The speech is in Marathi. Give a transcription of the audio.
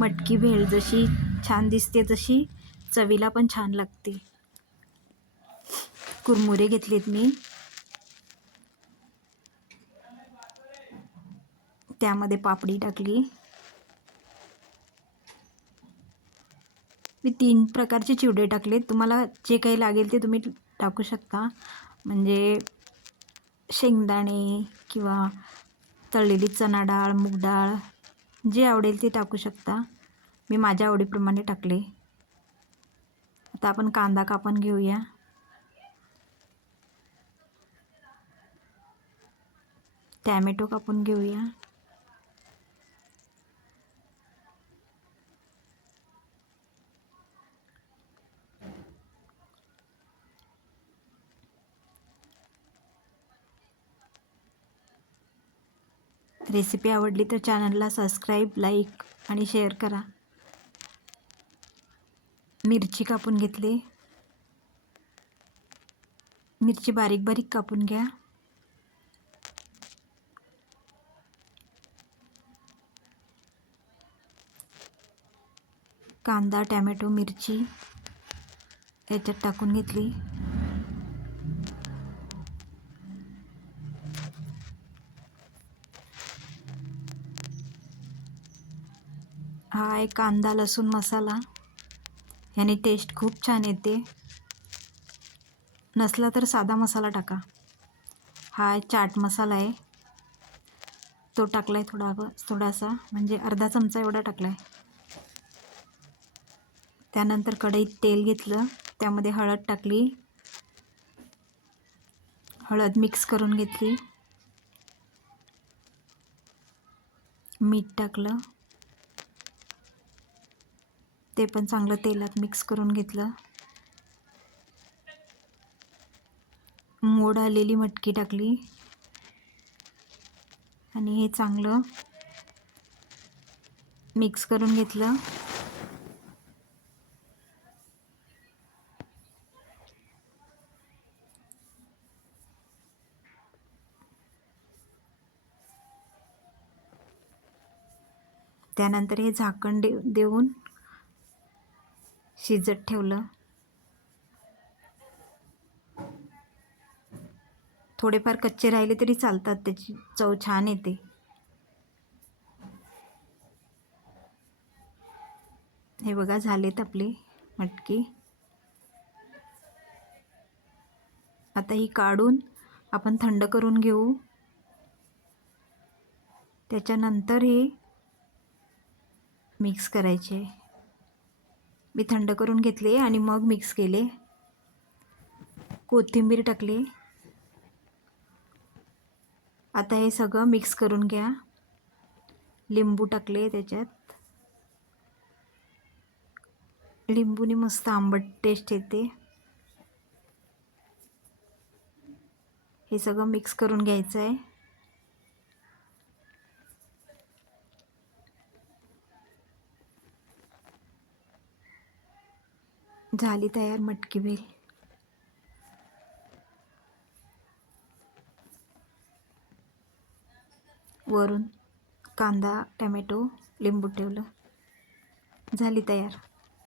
मटकी भेळ जशी छान दिसते तशी चवीला पण छान लागते. कुरमुरे घेतलेत मी. त्यामध्ये पापडी टाकली. मी तीन प्रकारचे चिवडे टाकले तुम्हाला जे काही लागेल ते तुम्ही टाकू शकता. म्हणजे शेंगदाणे किंवा तळलेली चणा डाळ मूग डाळ जे आवडेल ते टाकू शकता. मी माझ्या आवडीप्रमाणे टाकले. आता आपण कांदा कापून घेऊया. टॅमॅटो कापून घेऊया. रेसिपी आवडली तर चॅनलला सबस्क्राईब लाईक आणि शेअर करा. मिरची कापून घेतली. मिरची बारीक बारीक कापून घ्या. कांदा टॅमॅटो मिरची याच्यात टाकून घेतली. हा आहे कांदा लसूण मसाला. ह्याने टेस्ट खूप छान येते. नसला तर साधा मसाला टाका. हा आहे चाट मसाला आहे. तो टाकला आहे थोडा थोडासा. म्हणजे अर्धा चमचा एवढा टाकला आहे त्यानंतर कढईत तेल घेतलं. त्यामध्ये हळद टाकली. हळद मिक्स करून घेतली. मीठ टाकलं. ते पण चांगलं तेलात मिक्स करून घेतलं. मोड आलेली मटकी टाकली. आणि हे चांगलं मिक्स करून घेतलं. त्यानंतर हे झाकण दे देऊन शिजत ठेवलं. थोडेफार कच्चे राहिले तरी चालतात त्याची चव छान येते. हे बघा झालेत आपले मटकी. आता ही काढून आपण थंड करून घेऊ. त्याच्यानंतर हे मिक्स करायचे. मी थंड करून घेतले आणि मग मिक्स केले. कोथिंबीर टाकली. आता हे सगळं मिक्स करून घ्या. लिंबू टाकले त्याच्यात. लिंबूने मस्त आंबट टेस्ट येते. हे सगळं मिक्स करून घ्यायचं आहे झाली तयार मटकी बेल वरून कांदा टमॅटो लिंबू ठेवलं. झाली तयार.